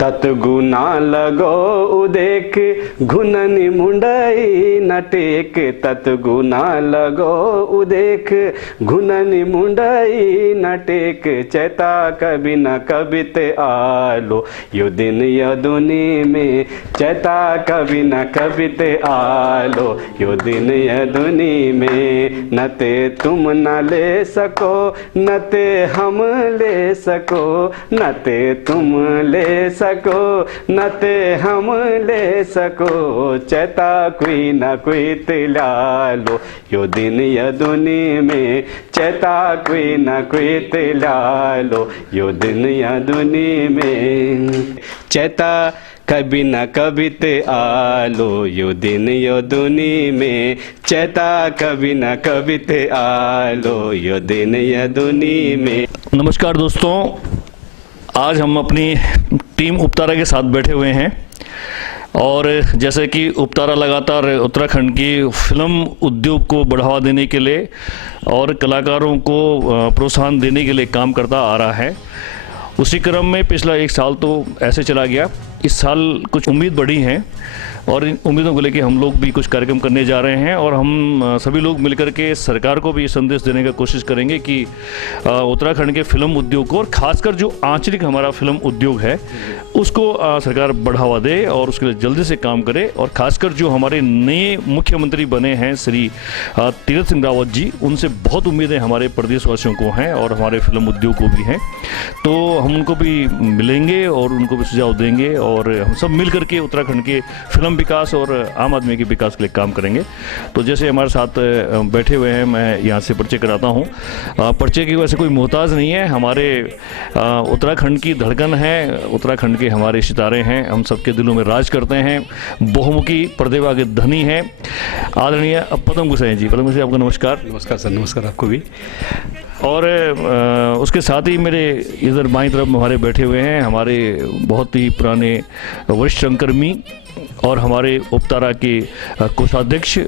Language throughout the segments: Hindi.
तत गुना लगो उदेक घुननि मुंडई न टेक। तत गुना लगो उदेक घुननि मुंडई न टेक। चैता कभी न कबित आलो यो दिन यदुनी में। चैता कभी न कबित आलो यो दिन यदुनी में। न ते तुम न ले सको न ते हम ले सको। न ते तुम ले सको न ते हम ले सको। चैता कोई न कोई तिलालो यो दिन यदुनी में। चैता कोई न कोई तिलालो यो दिन यदुनी में। चैता कभी न कभी ते आलो यो दिन यदुनी में। चैता कभी न कभी ते आलो यो दिन यदुनी में। नमस्कार दोस्तों, आज हम अपनी टीम उपतारा के साथ बैठे हुए हैं और जैसे कि उपतारा लगातार उत्तराखंड की फिल्म उद्योग को बढ़ावा देने के लिए और कलाकारों को प्रोत्साहन देने के लिए काम करता आ रहा है, उसी क्रम में पिछला एक साल तो ऐसे चला गया। इस साल कुछ उम्मीद बढ़ी हैं और इन उम्मीदों को लेकर हम लोग भी कुछ कार्यक्रम करने जा रहे हैं और हम सभी लोग मिलकर के सरकार को भी ये संदेश देने का कोशिश करेंगे कि उत्तराखंड के फिल्म उद्योग को और ख़ासकर जो आंचलिक हमारा फिल्म उद्योग है उसको सरकार बढ़ावा दे और उसके लिए जल्दी से काम करे। और ख़ासकर जो हमारे नए मुख्यमंत्री बने हैं श्री तीरथ सिंह रावत जी, उनसे बहुत उम्मीदें हमारे प्रदेशवासियों को हैं और हमारे फिल्म उद्योग को भी हैं। तो हम उनको भी मिलेंगे और उनको भी सुझाव देंगे और हम सब मिल करके उत्तराखंड के फिल्म विकास और आम आदमी के विकास के लिए काम करेंगे। तो जैसे हमारे साथ बैठे हुए हैं, मैं यहाँ से परिचय कराता हूँ। परिचय की वजह से कोई मोहताज नहीं है, हमारे उत्तराखंड की धड़कन है, उत्तराखंड के हमारे सितारे हैं, हम सबके दिलों में राज करते हैं, बहुमुखी प्रतिभा के धनी हैं, आदरणीय पदम गोसाई जी। पदम गोसाई आपको नमस्कार। नमस्कार सर। नमस्कार आपको भी। और उसके साथ ही मेरे इधर बाईं तरफ हमारे बैठे हुए हैं हमारे बहुत ही पुराने वरिष्ठ रंगकर्मी और हमारे उपतारा के कोषाध्यक्ष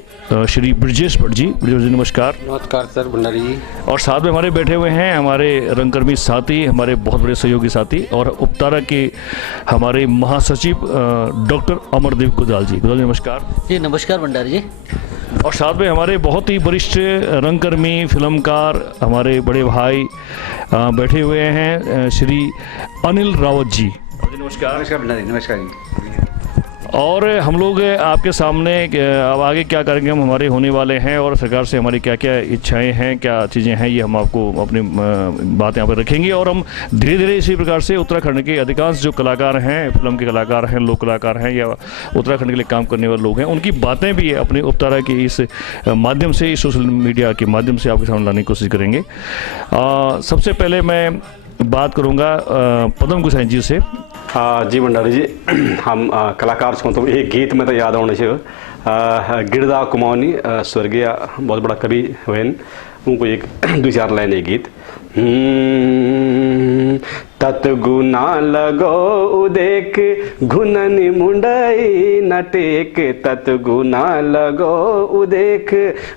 श्री ब्रजेश भट्ट जी। ब्रजेश जी नमस्कार। नमस्कार सर भंडारी जी। और साथ में हमारे बैठे हुए हैं हमारे रंगकर्मी साथी, हमारे बहुत बड़े सहयोगी साथी और उपतारा के हमारे महासचिव डॉक्टर अमरदीप गुदाल जी। गुदाल जी नमस्कार। जी नमस्कार भंडारी जी। और साथ में हमारे बहुत ही वरिष्ठ रंगकर्मी फिल्मकार हमारे बड़े भाई बैठे हुए हैं श्री अनिल रावत जी। नमस्कार। नमस्कार भंडारी। नमस्कार जी। और हम लोग आपके सामने अब आगे क्या कार्यक्रम हमारे होने वाले हैं और सरकार से हमारी क्या क्या इच्छाएं हैं, क्या चीज़ें हैं, ये हम आपको अपनी बात यहाँ पर रखेंगे। और हम धीरे धीरे इसी प्रकार से उत्तराखंड के अधिकांश जो कलाकार हैं, फिल्म के कलाकार हैं, लोक कलाकार हैं या उत्तराखंड के लिए काम करने वाले लोग हैं, उनकी बातें भी अपने उपतारा के इस माध्यम से, इस सोशल मीडिया के माध्यम से आपके सामने लाने की कोशिश करेंगे। सबसे पहले मैं बात करूँगा पदम गोसाई जी से। जी भंडारी जी, हम कलाकार छो तो एक गीत में तो याद आने से गिरदा कुमाऊनी स्वर्गीय बहुत बड़ा कवि हुए, उनको एक दो चार लाइन एक गीत। तत गुना लगो उदेक घुननि मुंडई न टेक। तत गुना लगो उदेक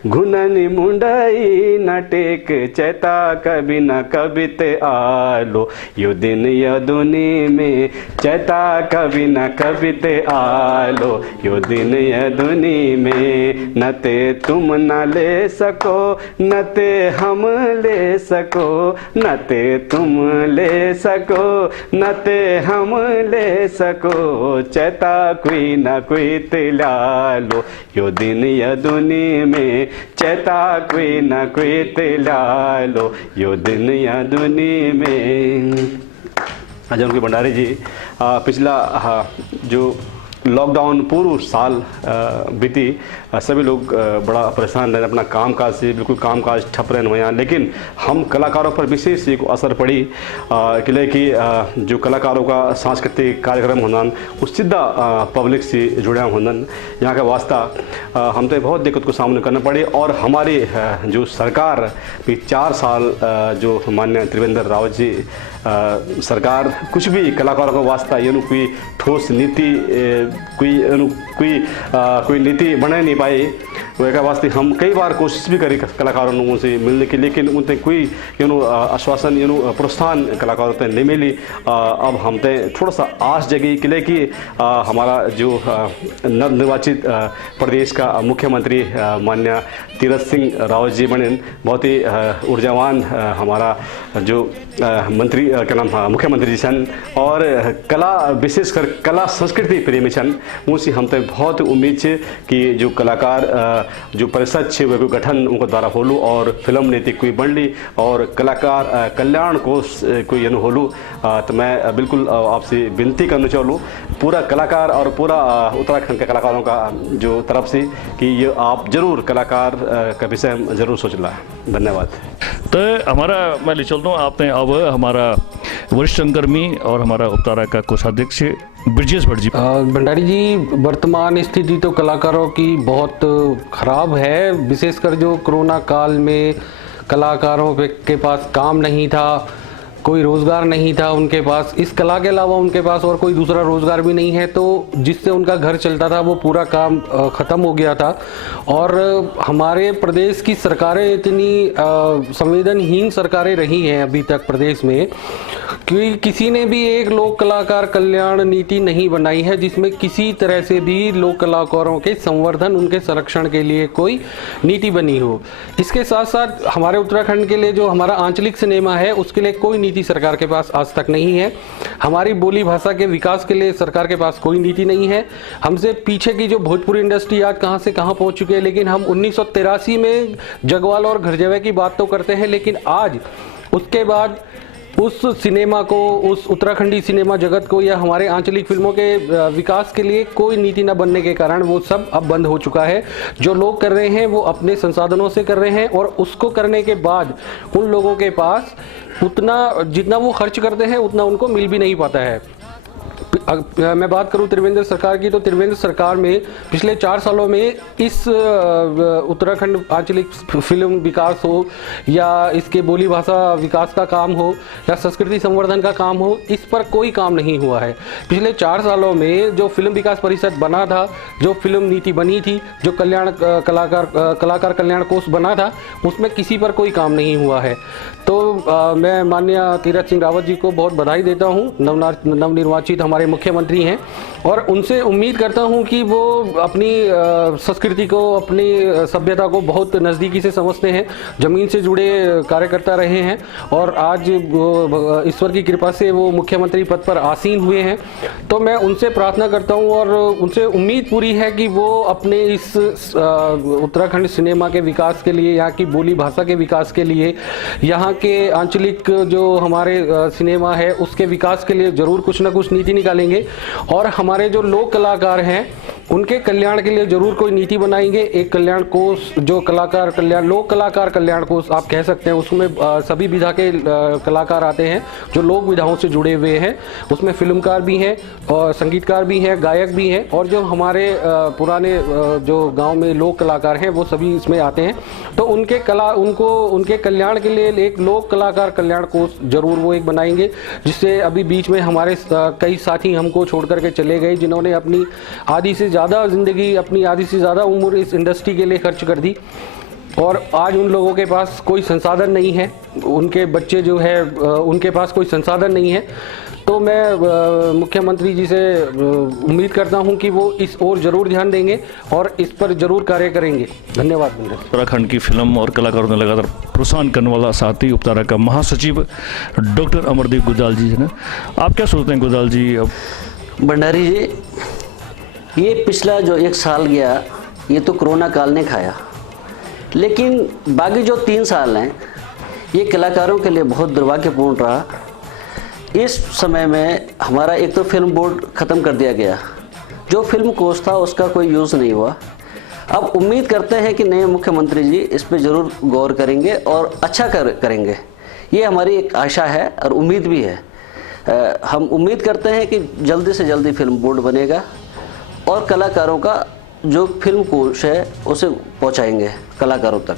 घुननि मुंडई न टेक। चैता कभी न कबित आलो यो दिन यदुनी में। चैता कभी न कबित आलो यो दिन यदुनी में। न ते तुम न ले सको न ते हम ले सको। न ते तुम ले सको न ते हम ले सको। चैता कोई न कोई तिलालो यो दिन यदुनी में। चैता कोई न कोई तिलालो यो दिन यदुनी में। अजय उनके भंडारी जी, पिछला जो लॉकडाउन पूर्व साल बीती, सभी लोग बड़ा परेशान रहे अपना कामकाज से, बिल्कुल कामकाज ठप रहे हुए हैं। लेकिन हम कलाकारों पर विशेष एक असर पड़ी कि जो कलाकारों का सांस्कृतिक कार्यक्रम होना वो सीधा पब्लिक से जुड़ा होना, यहाँ का वास्ता हम तो बहुत दिक्कत को सामने करना पड़े। और हमारी जो सरकार भी 4 साल जो माननीय त्रिवेंद्र रावत जी सरकार कुछ भी कलाकारों का वास्ता ये कोई ठोस नीति कोई नीति बना नहीं पाई। वह वास्ते हम कई बार कोशिश भी करी कलाकारों लोगों से मिलने की, लेकिन उनसे कोई आश्वासन प्रोत्साहन कलाकारों तक नहीं मिली। अब हम ते थोड़ा सा आस जगी कि हमारा जो नवनिर्वाचित प्रदेश का मुख्यमंत्री माननीय तीरथ सिंह रावत जी बने, बहुत ही ऊर्जावान हमारा जो मंत्री क्या नाम मुख्यमंत्री जी छन, और कला विशेषकर कला संस्कृति प्रेमी छन। उनसे हम तक बहुत उम्मीद है कि जो कलाकार जो परिषद है वह गठन उनके द्वारा होलू और फिल्म नीति कोई बन ली और कलाकार कल्याण कोष कोई होलू। तो मैं बिल्कुल आपसे विनती करना चाहूँ पूरा कलाकार और पूरा उत्तराखंड के कलाकारों का जो तरफ से कि ये आप जरूर कलाकार का विषय जरूर सोच ला। धन्यवाद। तो हमारा मैं ले चलता हूँ, आपने अब हमारा वरिष्ठ संकर्मी और हमारा उपतारा का कोषाध्यक्ष ब्रजेश भट्ट जी। भंडारी जी, वर्तमान स्थिति तो कलाकारों की बहुत खराब है, विशेषकर जो कोरोना काल में कलाकारों के पास काम नहीं था, कोई रोज़गार नहीं था उनके पास, इस कला के अलावा उनके पास और कोई दूसरा रोज़गार भी नहीं है, तो जिससे उनका घर चलता था वो पूरा काम ख़त्म हो गया था। और हमारे प्रदेश की सरकारें इतनी संवेदनहीन सरकारें रही हैं अभी तक प्रदेश में कि किसी ने भी एक लोक कलाकार कल्याण नीति नहीं बनाई है जिसमें किसी तरह से भी लोक कलाकारों के संवर्धन, उनके संरक्षण के लिए कोई नीति बनी हो। इसके साथ साथ हमारे उत्तराखंड के लिए जो हमारा आंचलिक सिनेमा है उसके लिए कोई नीति सरकार के पास आज तक नहीं है। हमारी बोली भाषा के विकास के लिए सरकार के पास कोई नीति नहीं है। हमसे पीछे की जो भोजपुरी इंडस्ट्री आज कहां से कहां पहुंच चुकी है, लेकिन हम 1983 में जगवाल और घरजवे की बात तो करते हैं, लेकिन आज उसके बाद उस सिनेमा को, उस उत्तराखंडी सिनेमा जगत को या हमारे आंचलिक फिल्मों के विकास के लिए कोई नीति न बनने के कारण वो सब अब बंद हो चुका है। जो लोग कर रहे हैं वो अपने संसाधनों से कर रहे हैं और उसको करने के बाद उन लोगों के पास उतना जितना वो खर्च करते हैं उतना उनको मिल भी नहीं पाता है। मैं बात करूं त्रिवेंद्र सरकार की, तो त्रिवेंद्र सरकार में पिछले 4 सालों में इस उत्तराखंड आंचलिक फिल्म विकास हो या इसके बोली भाषा विकास का काम हो या संस्कृति संवर्धन का काम हो, इस पर कोई काम नहीं हुआ है। पिछले 4 सालों में जो फिल्म विकास परिषद बना था, जो फिल्म नीति बनी थी, जो कलाकार कल्याण कोष बना था, उसमें किसी पर कोई काम नहीं हुआ है। तो मैं माननीय तीरथ सिंह रावत जी को बहुत बधाई देता हूँ, नवनिर्वाचित हमारे मुख्यमंत्री हैं, और उनसे उम्मीद करता हूं कि वो अपनी संस्कृति को, अपनी सभ्यता को बहुत नज़दीकी से समझते हैं, ज़मीन से जुड़े कार्यकर्ता रहे हैं और आज ईश्वर की कृपा से वो मुख्यमंत्री पद पर आसीन हुए हैं। तो मैं उनसे प्रार्थना करता हूं और उनसे उम्मीद पूरी है कि वो अपने इस उत्तराखंड सिनेमा के विकास के लिए, यहाँ की बोली भाषा के विकास के लिए, यहाँ के आंचलिक जो हमारे सिनेमा है उसके विकास के लिए ज़रूर कुछ ना कुछ नीति निकालेंगे और हमारे जो लोक कलाकार हैं उनके कल्याण के लिए जरूर कोई नीति बनाएंगे। एक कल्याण कोष, जो कलाकार कल्याण, लोक कलाकार कल्याण कोष आप कह सकते हैं, उसमें सभी विधा के कलाकार आते हैं जो लोक विधाओं से जुड़े हुए हैं। उसमें फिल्मकार भी हैं और संगीतकार भी हैं, गायक भी हैं, और जो हमारे पुराने जो गांव में लोक कलाकार हैं वो सभी इसमें आते हैं। तो उनके कल्याण के लिए एक लोक कलाकार कल्याण कोष जरूर वो एक बनाएंगे, जिससे अभी बीच में हमारे कई साथी हमको छोड़ करके चले गए जिन्होंने अपनी आधी से ज़्यादा ज़िंदगी, अपनी आधी से ज़्यादा उम्र इस इंडस्ट्री के लिए खर्च कर दी और आज उन लोगों के पास कोई संसाधन नहीं है, उनके बच्चे जो है उनके पास कोई संसाधन नहीं है। तो मैं मुख्यमंत्री जी से उम्मीद करता हूं कि वो इस ओर जरूर ध्यान देंगे और इस पर जरूर कार्य करेंगे। धन्यवाद। उत्तराखंड की फिल्म और कलाकारों ने लगातार प्रोत्साहन करने वाला साथी उपतारा का महासचिव डॉक्टर अमरदीप गुजराल जी है ना, आप क्या सोचते हैं गुजराल जी? अब भंडारी जी, ये पिछला जो 1 साल गया ये तो कोरोना काल ने खाया, लेकिन बाकी जो 3 साल हैं ये कलाकारों के लिए बहुत दुर्भाग्यपूर्ण रहा। इस समय में हमारा एक तो फिल्म बोर्ड ख़त्म कर दिया गया, जो फिल्म कोष था उसका कोई यूज़ नहीं हुआ। अब उम्मीद करते हैं कि नए मुख्यमंत्री जी इस पर ज़रूर गौर करेंगे और अच्छा करेंगे, ये हमारी एक आशा है और उम्मीद भी है। हम उम्मीद करते हैं कि जल्दी से जल्दी फिल्म बोर्ड बनेगा और कलाकारों का जो फिल्म कोष है उसे पहुंचाएंगे कलाकारों तक।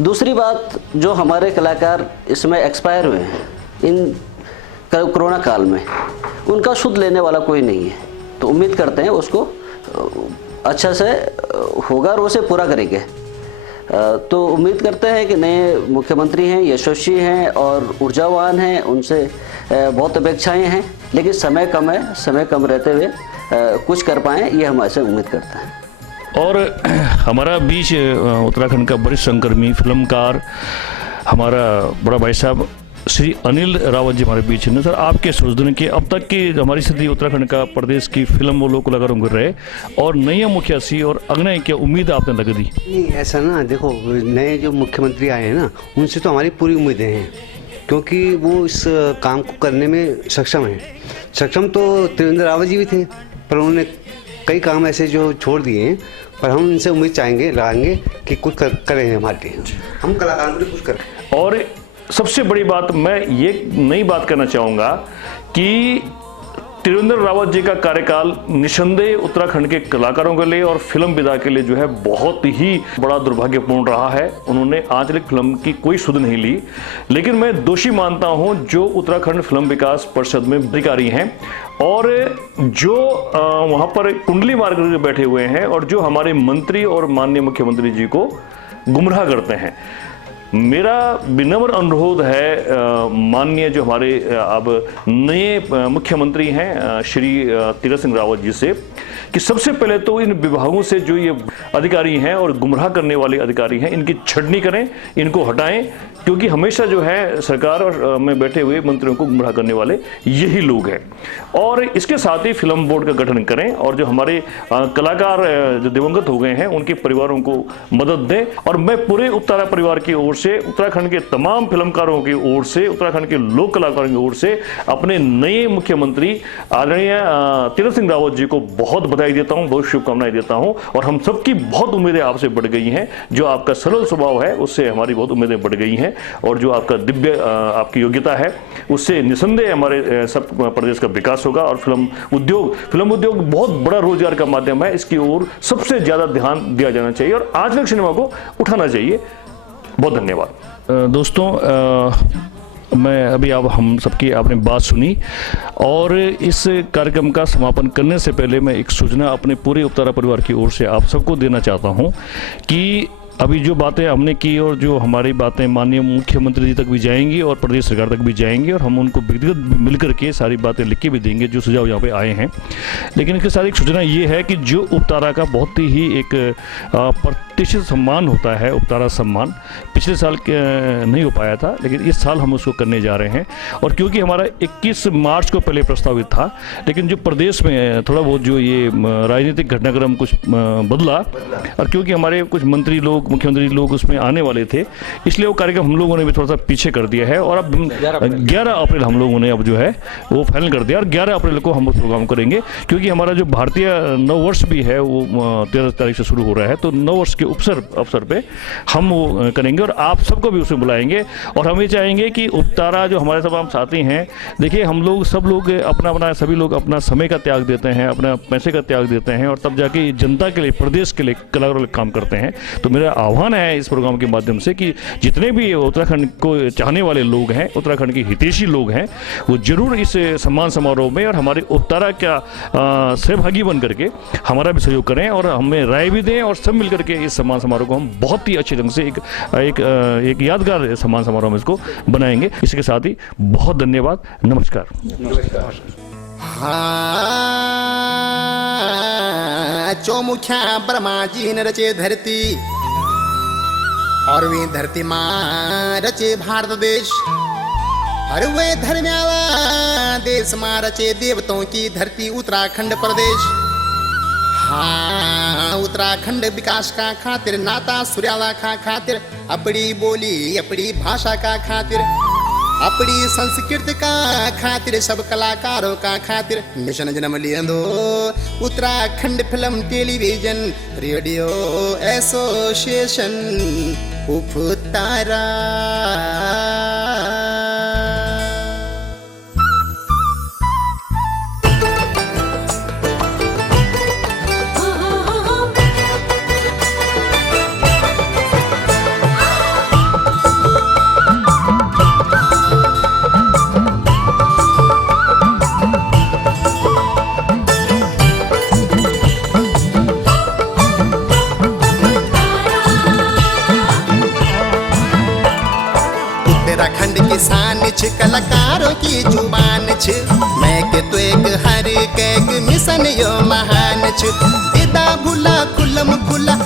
दूसरी बात, जो हमारे कलाकार इसमें एक्सपायर हुए हैं, इन कोरोना काल में, उनका शुद्ध लेने वाला कोई नहीं है। तो उम्मीद करते हैं उसको अच्छा से होगा और उसे पूरा करेंगे। तो उम्मीद करते हैं कि नए मुख्यमंत्री हैं, यशस्वी हैं और ऊर्जावान हैं, उनसे बहुत अपेक्षाएं हैं, लेकिन समय कम है, समय कम रहते हुए कुछ कर पाएँ ये हम ऐसे उम्मीद करते हैं। और हमारा बीच उत्तराखंड का वरिष्ठ संकर्मी फिल्मकार हमारा बड़ा भाई साहब श्री अनिल रावत जी हमारे बीच है। सर, आपके सोचने के अब तक की हमारी स्थिति उत्तराखंड का प्रदेश की फिल्म लोग कलाकारों को रहे और नया मुखिया सी और अग्नि क्या उम्मीद आपने लगा दी? नहीं, ऐसा ना, देखो नए जो मुख्यमंत्री आए हैं ना, उनसे तो हमारी पूरी उम्मीदें हैं, क्योंकि वो इस काम को करने में सक्षम हैं। सक्षम तो त्रिवेंद्र रावत जी भी थे, पर उन्होंने कई काम ऐसे जो छोड़ दिए हैं, पर हम उनसे उम्मीद लगाएंगे कि कुछ करें हमारे लिए, हम कलाकारों के लिए कुछ करें। और सबसे बड़ी बात मैं ये नई बात करना चाहूँगा कि त्रिवेंद्र रावत जी का कार्यकाल निसंदेह उत्तराखंड के कलाकारों के लिए और फिल्म विधा के लिए जो है बहुत ही बड़ा दुर्भाग्यपूर्ण रहा है। उन्होंने आंचलिक फिल्म की कोई सुध नहीं ली, लेकिन मैं दोषी मानता हूं जो उत्तराखंड फिल्म विकास परिषद में अधिकारी हैं और जो वहां पर कुंडली मार करके बैठे हुए हैं और जो हमारे मंत्री और माननीय मुख्यमंत्री जी को गुमराह करते हैं। मेरा विनम्र अनुरोध है माननीय जो हमारे अब नए मुख्यमंत्री हैं श्री तीरथ सिंह रावत जी से, कि सबसे पहले तो इन विभागों से जो ये अधिकारी हैं और गुमराह करने वाले अधिकारी हैं, इनकी छटनी करें, इनको हटाएं, क्योंकि हमेशा जो है सरकार और में बैठे हुए मंत्रियों को गुमराह करने वाले यही लोग हैं। और इसके साथ ही फिल्म बोर्ड का गठन करें और जो हमारे कलाकार जो दिवंगत हो गए हैं उनके परिवारों को मदद दें। और मैं पूरे उपतारा परिवार की ओर से, उत्तराखंड के तमाम फिल्मकारों की ओर से, उत्तराखंड के लोक कलाकारों की ओर से अपने नए मुख्यमंत्री आदरणीय तीरथ सिंह रावत जी को बहुत बधाई देता हूँ, बहुत शुभकामनाएं देता हूँ। और हम सबकी बहुत उम्मीदें आपसे बढ़ गई हैं, जो आपका सरल स्वभाव है उससे हमारी बहुत उम्मीदें बढ़ गई हैं, और जो आपका दिव्य आपकी योग्यता है उससे निसंदेह हमारे सब प्रदेश का विकास होगा। और फिल्म उद्योग बहुत बड़ा रोजगार का माध्यम है, इसकी ओर सबसे ज्यादा ध्यान दिया जाना चाहिए और आंचलिक सिनेमा को उठाना चाहिए। बहुत धन्यवाद। दोस्तों, मैं अभी अब हम सबकी आपने बात सुनी और इस कार्यक्रम का समापन करने से पहले मैं एक सूचना अपने पूरे उपतारा परिवार की ओर से आप सबको देना चाहता हूं कि अभी जो बातें हमने की और जो हमारी बातें माननीय मुख्यमंत्री जी तक भी जाएंगी और प्रदेश सरकार तक भी जाएंगी और हम उनको व्यक्तिगत मिलकर के सारी बातें लिख के भी देंगे जो सुझाव यहाँ पे आए हैं। लेकिन इसके साथ एक सूचना ये है कि जो उपतारा का बहुत ही एक प्रतिष्ठित सम्मान होता है, उपतारा सम्मान, पिछले साल नहीं हो पाया था, लेकिन इस साल हम उसको करने जा रहे हैं। और क्योंकि हमारा 21 मार्च को पहले प्रस्तावित था, लेकिन जो प्रदेश में थोड़ा बहुत जो ये राजनीतिक घटनाक्रम कुछ बदला और क्योंकि हमारे कुछ मंत्री लोग, मुख्यमंत्री लोग उसमें आने वाले थे, इसलिए वो कार्यक्रम हम लोगों ने भी थोड़ा सा पीछे कर दिया है। और अब 11 अप्रैल हम लोगों ने अब जो है वो फाइनल कर दिया और 11 अप्रैल को हम उस प्रोग्राम करेंगे, क्योंकि हमारा जो भारतीय नववर्ष भी है वो 13 तारीख से शुरू हो रहा है। तो नववर्ष के अवसर पे हम वो करेंगे और आप सबको भी उसमें बुलाएंगे। और हम ये चाहेंगे कि उपतारा जो हमारे तमाम साथी हैं, देखिए हम लोग सब लोग अपना सभी लोग अपना समय का त्याग देते हैं, अपना पैसे का त्याग देते हैं और तब जाके जनता के लिए, प्रदेश के लिए, कलाकारों के लिए काम करते हैं। तो मेरा आह्वान है इस प्रोग्राम के माध्यम से कि जितने भी उत्तराखंड को चाहने वाले लोग हैं, उत्तराखंड के हितैषी लोग हैं, वो जरूर इस सम्मान समारोह में और हमारे उपतारा का सहभागी बन करके हमारा भी सहयोग करें और हमें राय भी दें और सब मिलकर के इस सम्मान समारोह को हम बहुत ही अच्छे ढंग से एक यादगार सम्मान समारोह में इसको बनाएंगे। इसके साथ ही बहुत धन्यवाद। नमस्कार। चौमुखिया ब्रह्मा जी ने रचे धरती और वे धरती माँ रचे भारत देश, और वे धर्म्याला देश माँ रचे देवताओं की धरती उत्तराखंड प्रदेश। हाँ, उत्तराखंड विकास का खातिर, नाता सूर्याला का खातिर, अपनी बोली अपनी भाषा का खातिर, अपनी संस्कृति का खातिर, सब कलाकारों का खातिर मिशन जन्म लियंदो Uttarakhand film television radio association उपतारा। छ कलाकारों की जुबान छ मैं के तो एक हर एक मिशन यो महान छ विदा भूला खुलम खुला